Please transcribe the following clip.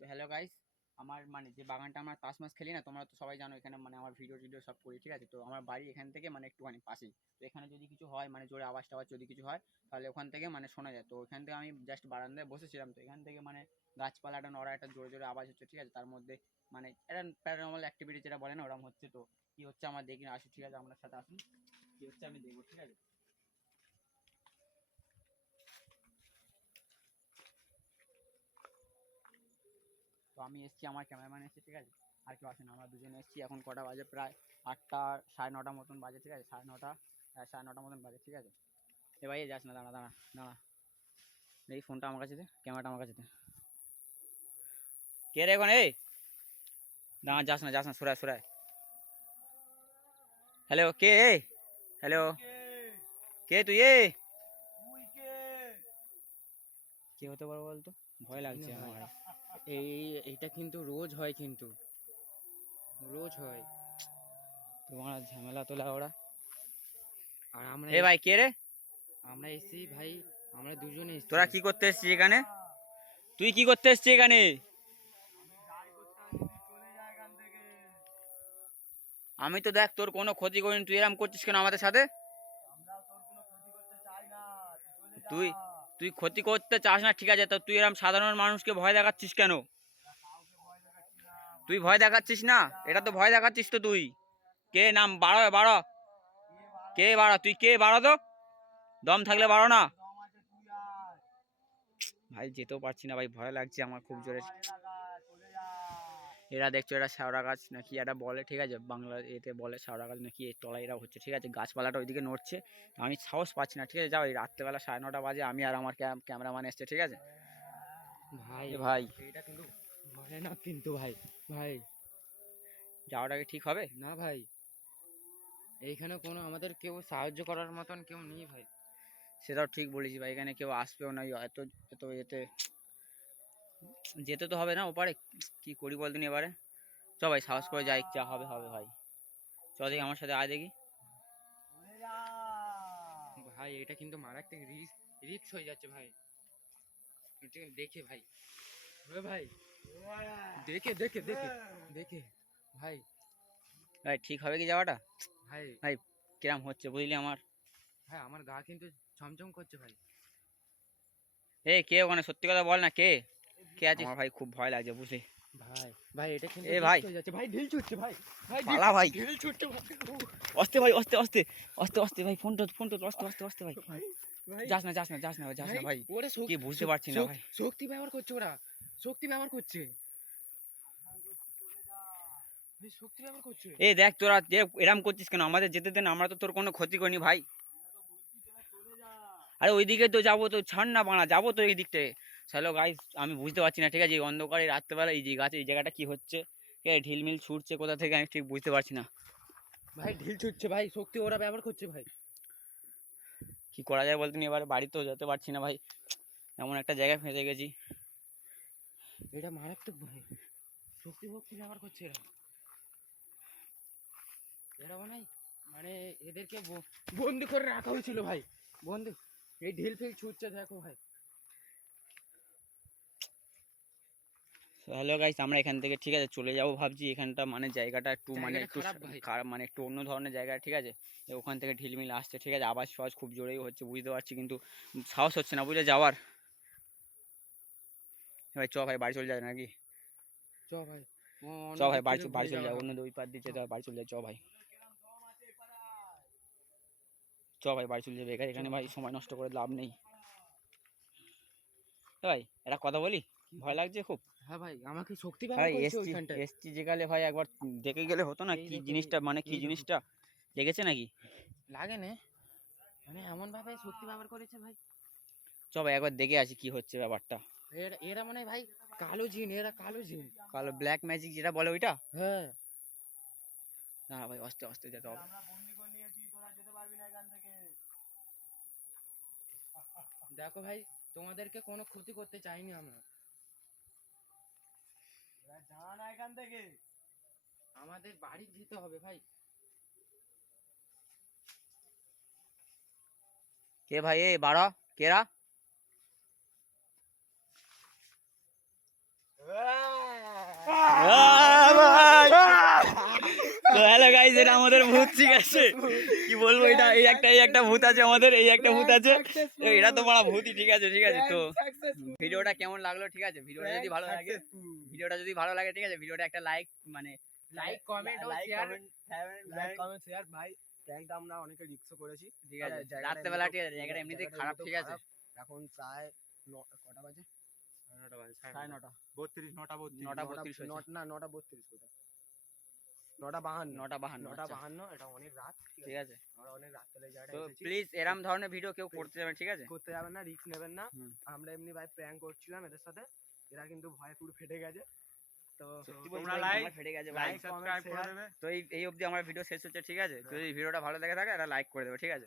তো hello guys, আমার মানে যে বাগানটা আমরা তাস মাছ খেলি না, তোমরা তো সবাই জানো এখানে মানে আমার ভিডিও টিডিও সব করি, ঠিক আছে। তো আমার বাড়ি এখান থেকে মানে একটুখানি পাশেই। তো এখানে যদি কিছু হয় মানে জোরে আওয়াজ টাওয়াজ যদি কিছু হয় তাহলে ওখান থেকে মানে শোনা যায়। তো ওখান থেকে আমি জাস্ট বারান্দায় বসেছিলাম, তো এখান থেকে মানে গাছপালাটা নড়া একটা জোরে জোরে আওয়াজ হচ্ছে, ঠিক আছে। তার মধ্যে মানে একটা প্যারানর্মাল অ্যাক্টিভিটি যেটা বলে না, ওরকম হচ্ছে। তো কি হচ্ছে আমার দেখি না, আসি, ঠিক আছে, আপনার সাথে আসুন, কি হচ্ছে আমি দেখবো, ঠিক আছে। তো আমি এসেছি, আমার ক্যামেরাম্যান এসেছে, ঠিক আছে, আর কেউ আসেন, আমরা দুজনে এসেছি। এখন কটা বাজে? প্রায় 8টা, সাড়ে 9টা মতন বাজে, ঠিক আছে, সাড়ে 9টা, হ্যাঁ 9:30 মতন বাজে, ঠিক আছে। এ ভাই যাস না, দাঁড়া দাঁড়া দাঁড়া, এই ফোনটা আমার কাছে দে, ক্যামেরাটা আমার কাছে দে। কে রে এখন? এই দাঁড়া, যাস না যাস না, সরায় সরায়। হ্যালো, কে? হ্যালো, কে তুই? কে হতে পারবো বলতো? ভয় লাগছে আমার। এইটা কিন্তু রোজ হয়, কিন্তু রোজ হয়। তোমার ঝামেলা তোলা ওরা। আর আমরা এ ভাই কে রে? আমরা এসছি ভাই, আমরা দুজনে এসছি। তোরা কি করতে এসছিস এখানে? তুই কি করতে এসছিস এখানে? আমি তো দেখ তোর কোনো ক্ষতি করিনি, তুই এরকম করছিস কেন আমাদের সাথে? তুই তুই ক্ষতি করতে চাস না, ঠিক আছে, তো তুই এরকম সাধারণ মানুষকে ভয় দেখাচ্ছিস কেন? তুই ভয় দেখাচ্ছিস না, এটা তো ভয় দেখাচ্ছিস তো তুই। কে? নাম বাড়ো বাড়ো, কে বাড়া? তুই কে? বাড়ো তো, দম থাকলে বাড়ো না। ভাই যেতেও পারছি না ভাই, ভয় লাগছে আমার খুব জোরে। এরা দেখছো, এরা শেওড়া গাছ নাকি এটা বলে, ঠিক আছে, বাংলা এতে বলে শেওড়া গাছ নাকি, এই তলায় এরা হচ্ছে, ঠিক আছে, গাছপালাটা ওইদিকে নড়ছে। তো আমি সাহস পাচ্ছি না, ঠিক আছে, যাও, এই রাত্রেবেলা 9:30 বাজে, আমি আর আমার ক্যামেরাম্যান এসছে, ঠিক আছে। ভাই এ ভাই এটা কিন্তু ভয়ানক, কিন্তু ভাই ভাই যাওয়াটা কি ঠিক হবে? না ভাই, এইখানে কোনো আমাদের কেউ সাহায্য করার মতন কেউ নেই ভাই। সেটাও ঠিক বলেছি ভাই, এখানে কেউ আসবেও না, এত এত এতে যেতে তো হবে না ওপারে। কি করি বলদিন এবারে? চ ভাই, সাহস করে যাই, যা হবে হবে ভাই। চ দেখি, আমার সাথে আয় দেখি। ভাই এটা কিন্তু মারাত্মক রিস্ক হয়ে যাচ্ছে ভাই। এটা দেখে ভাই, ভাই দেখে দেখে দেখে দেখে ভাই ভাই ঠিক হবে কি যাওয়াটা? ভাই ভাই কিরাম হচ্ছে বুঝলি আমার। ভাই আমার গা কিন্তু ছমছম করছে ভাই। এ কে ওখানে? সত্যি কথা বল না, কে কে আছিস? আমার ভাই খুব ভয় লাগছে বুঝলি। ভাই ভাই এটা কিন্তু এ ভাই রিস্ক হয়ে যাচ্ছে ভাই, ঢিল ছুটছে ভাই, ভাই পালা ভাই, ঢিল ছুটছে ভাই। অস্তে ভাই, অস্তে অস্তে অস্তে অস্তে ভাই, ফোনটা অস্তে অস্তে অস্তে ভাই। ভাই ভাই যাস না যাস না যাস না যাস না ভাই, ওরা কি বুঝতে পারছি না ভাই। শক্তি ব্যবহার করছে, ওরা শক্তি ব্যবহার করছে ভাই, শক্তি ব্যবহার করছে। এ দেখ তোরা এরম করছিস কেন? আমাদের যেতে দেন, আমরা তো তোর কোনো ক্ষতি করিনি ভাই। আরে ওইদিকে তো যাবো, তো ছাড় না বানা, যাবো তো এই দিকটায়। হ্যালো গাইস, আমি বুঝতে পারছি না, ঠিক আছে, এই অন্ধকারে রাত্রেবেলা এই যে গাছ, এই জায়গাটা কি হচ্ছে, কে ঢিলমিল ছুটছে কোথা থেকে আমি ঠিক বুঝতে পারছি না। ভাই ঢিল ছুটছে ভাই, শক্তি ওরা ব্যবহার করছে ভাই। কি করা যায় বলতে, এবার বাড়িতেও যেতে পারছি না ভাই, এমন একটা জায়গায় ফেঁসে গেছি। এটা মারাত্মক ভাই, শক্তি ভক্তি ব্যবহার করছে এরা। এরা মানে এদেরকে বন্দি করে রাখা হয়েছিল ভাই, বন্দি। এই ঢিল ফিল ছুটছে দেখো ভাই। হ্যালো গাইস, আমরা এখান থেকে, ঠিক আছে, চলে যাবো ভাবছি। এখানটা মানে জায়গাটা একটু মানে জায়গাটা একটু খারাপ ভাই। খারাপ, মানে একটু অন্য ধরনের জায়গা, ঠিক আছে। ওখান থেকে ঢিলমিল আসছে, ঠিক আছে, আওয়াজ ফাওয়াজ খুব জোরেই হচ্ছে বুঝতে পারছি, কিন্তু সাহস হচ্ছে না বুঝলে যাওয়ার। ভাই চ ভাই, বাড়ি চলে যায় নাকি? চ ভাই, চ অন্য ভাই, দিক বাড়ি থেকে বাড়ি ঘুরে চলে যাওয়া যায়, অন্য হবে। দুই পার দিয়ে চ যেতে হয়, বাড়ি চলে যায়, চ ভাই। চ ভাই, বাড়ি চলে যাবে, চ এখানে ভাই ভাই। সময় নষ্ট করে লাভ নেই। ভাই একটা কথা বলি, ভয় লাগছে খুব। হ্যাঁ ভাই, আমাকে শক্তি ভাই ব্যবহার করছে এসছি ওইখানটায়। এসছি যেকালে ভাই, একবার দেখে গেলে হতো না, এই কি দেখো, জিনিসটা মানে কি এই দেখো, জিনিসটা লেগেছে নাকি? লাগে না, মানে এমন ভাবে শক্তি ব্যবহার করেছে ভাই। চ ভাই একবার দেখে আসি কি হচ্ছে ব্যাপারটা। এরা এরা মানে ভাই কালো জিন, এরা কালো জিন। কালো ব্ল্যাক ম্যাজিক যেটা বলে ওইটা? হ্যাঁ না ভাই, আস্তে আস্তে যেতে হবে। দেখো ভাই, তোমাদেরকে কোনো ক্ষতি করতে চাইনি আমরা। আমাদের বাড়ি যেতে হবে ভাই। কে ভাই? এ বাড়া, কেরা? এটা আমাদের ভূত, ঠিক আছে? কি বলবো, এটা এই একটা ভূত আছে আমাদের, এই একটা ভূত আছে, এটা তো বড় ভূতই, ঠিক আছে? ঠিক আছে, তো ভিডিওটা কেমন লাগলো, ঠিক আছে? ভিডিওটা যদি ভালো লাগে, ঠিক আছে, ভিডিওটা একটা লাইক, মানে লাইক কমেন্ট ও লাইক শেয়ার। কমেন্ট শেয়ার ভাই। প্র্যাঙ্কটা আমরা অনেকে রিস্কও করেছি, ঠিক আছে? জায়গাটা রাত্রেবেলা, ঠিক আছে, এমনিতেও- জায়গাটা এমনিতেই জায়গাটা খারাপ, এমনিতেও ঠিক আছে? খারাপ। এখন প্রায় কটা বাজে? সাড়ে নটা, 32 9টা 32 নটা 32 হয়েছে। না 9:32 কোথায়? 9:52 নটা 52, 9:52 এটা অনেক রাত, ঠিক আছে? আমরা অনেক রাত্রে এই তো জায়গাটা এসেছি। প্লিজ এরম ধরনের ভিডিও কেউ করতে যাবে, ঠিক আছে? করতে যাবেন না, রিস্ক নেবেন না। হুম। আমরা এমনি ভাই প্র্যাঙ্ক করছিলাম এদের সাথে, এরা কিন্তু ভয়ে পুরো ফেটে গেছে। তো সত্যি বলছি তোমরা ভাই, like- আমার ফেটে গেছে ভাই। লাইক সাবস্ক্রাইব করে দেবে। তো এই অবধি আমার ভিডিও শেষ হচ্ছে, ঠিক আছে? যদি ভিডিওটা ভালো লেগে থাকে, এটা লাইক করে দেবে, ঠিক আছে?